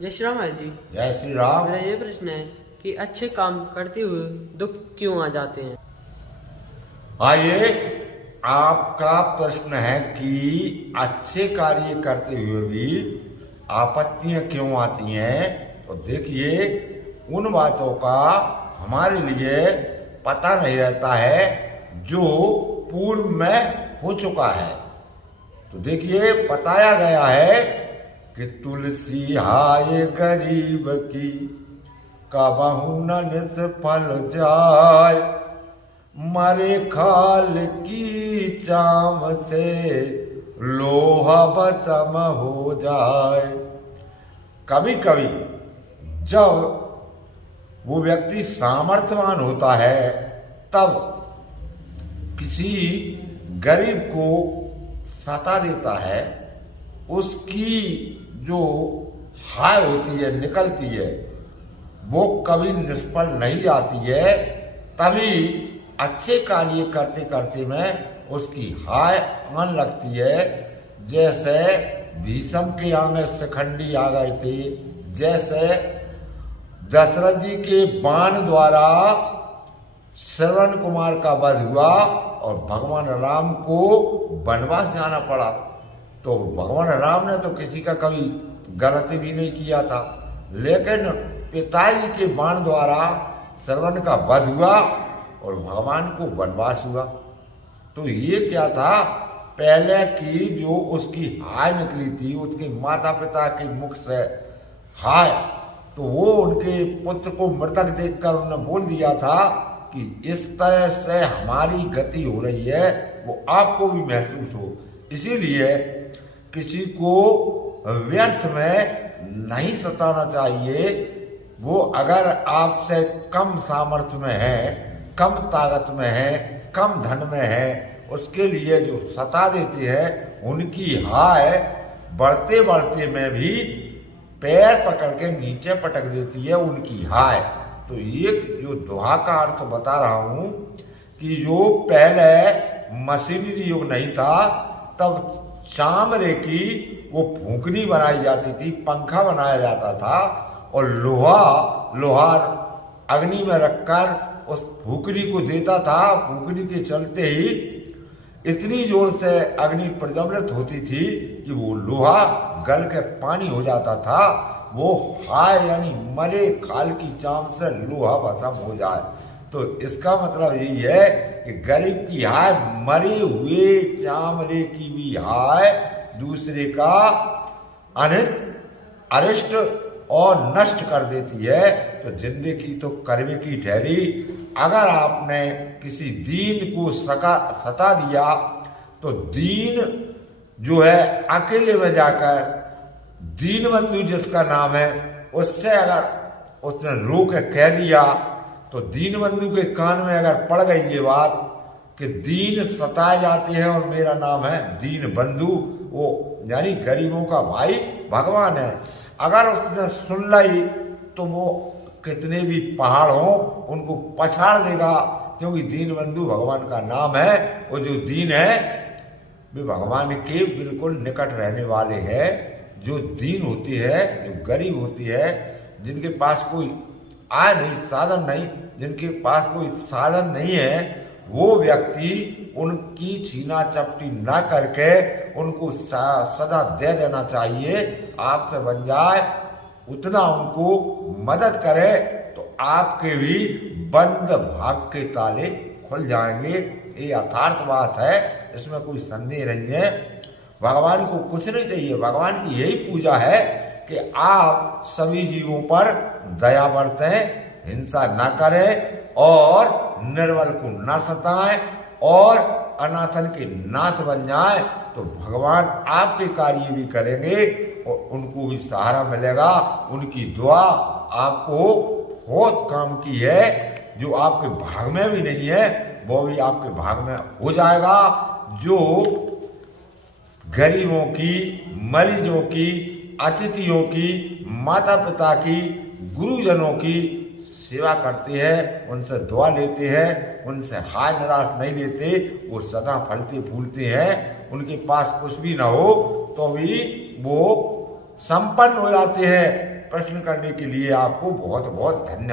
जय श्री राम महाराज जी। जय श्री राम। मेरा ये प्रश्न है कि अच्छे काम करते हुए दुख क्यों आ जाते हैं? आइए, आपका प्रश्न है कि अच्छे कार्य करते हुए भी आपत्तियां क्यों आती हैं। तो देखिए, उन बातों का हमारे लिए पता नहीं रहता है जो पूर्व में हो चुका है। तो देखिए, बताया गया है कि तुलसी हाय गरीब की कबहू न निष्फल जाय, मरे खाल की चाम से लोहा बचम हो जाए। कभी कभी जब वो व्यक्ति सामर्थ्यवान होता है तब किसी गरीब को सता देता है, उसकी जो हाय होती है, निकलती है, वो कभी निष्फल नहीं जाती है। तभी अच्छे कार्य करते करते में उसकी हाय आने लगती है। जैसे भीष्म के आगे शिखंडी आ गए थे, जैसे दशरथ जी के बाण द्वारा श्रवण कुमार का वध हुआ और भगवान राम को वनवास जाना पड़ा। तो भगवान राम ने तो किसी का कभी गलती भी नहीं किया था, लेकिन पिताजी के बाण द्वारा श्रवण का वध हुआ और भगवान को वनवास हुआ। तो ये क्या था, पहले की जो उसकी हाय निकली थी, उसके माता पिता के मुख से हाय, तो वो उनके पुत्र को मृतक देखकर उन्होंने बोल दिया था कि इस तरह से हमारी गति हो रही है, वो आपको भी महसूस हो। इसीलिए किसी को व्यर्थ में नहीं सताना चाहिए। वो अगर आपसे कम सामर्थ्य में है, कम ताकत में है, कम धन में है, उसके लिए जो सता देते हैं, उनकी हाय बढ़ते बढ़ते में भी पैर पकड़ के नीचे पटक देती है उनकी हाय। तो ये जो दोहा का अर्थ बता रहा हूं कि जो पहले मशीनरी युग नहीं था, तब चामड़े की वो फूंकनी बनाई जाती थी, पंखा बनाया जाता था और लोहार अग्नि में रखकर उस फूंकनी को देता था। फूंकनी के चलते ही इतनी जोर से अग्नि प्रज्वलित होती थी कि वो लोहा गल के पानी हो जाता था। वो हाय यानी मरे खाल की चाम से लोहा भस्म हो जाए। तो इसका मतलब यही है कि गरीब की हाय मरे हुए चामड़े की भी हाय दूसरे का अरिष्ट और नष्ट कर देती है। तो जिंदगी तो कर्म की ठहरी। अगर आपने किसी दीन को सता दिया तो दीन जो है अकेले में जाकर दीन बंधु जिसका नाम है, उससे अगर उसने रो के कह दिया तो दीन बंधु के कान में अगर पड़ गई ये बात कि दीन सताए जाते हैं और मेरा नाम है दीन बंधु, वो यानी गरीबों का भाई भगवान है, अगर उसने सुन ली तो वो कितने भी पहाड़ हो उनको पछाड़ देगा, क्योंकि दीन बंधु भगवान का नाम है। वो जो दीन है वे भगवान के बिल्कुल निकट रहने वाले हैं। जो दीन होती है, जो गरीब होती है, जिनके पास कोई आय नहीं, साधन नहीं, जिनके पास कोई साधन नहीं है, वो व्यक्ति उनकी छीना चपटी ना करके उनको सदा दे देना चाहिए। आपसे बन जाए उतना उनको मदद करे तो आपके भी बंद भाग के ताले खुल जाएंगे। ये यथार्थ बात है, इसमें कोई संदेह नहीं है। भगवान को कुछ नहीं चाहिए, भगवान की यही पूजा है कि आप सभी जीवों पर दया बरतें, हिंसा न करें और निर्बल को न सताएं और अनाथन के नाथ बन जाए। तो भगवान आपके कार्य भी करेंगे और उनको भी सहारा मिलेगा। उनकी दुआ आपको बहुत काम की है। जो आपके भाग में भी नहीं है वो भी आपके भाग में हो जाएगा। जो गरीबों की, मरीजों की, अतिथियों की, माता पिता की, गुरुजनों की सेवा करते हैं, उनसे दुआ लेते हैं, उनसे हाय निराश नहीं लेते, वो सदा फलते फूलते हैं। उनके पास कुछ भी ना हो तो भी वो संपन्न हो जाते हैं। प्रश्न करने के लिए आपको बहुत बहुत धन्यवाद।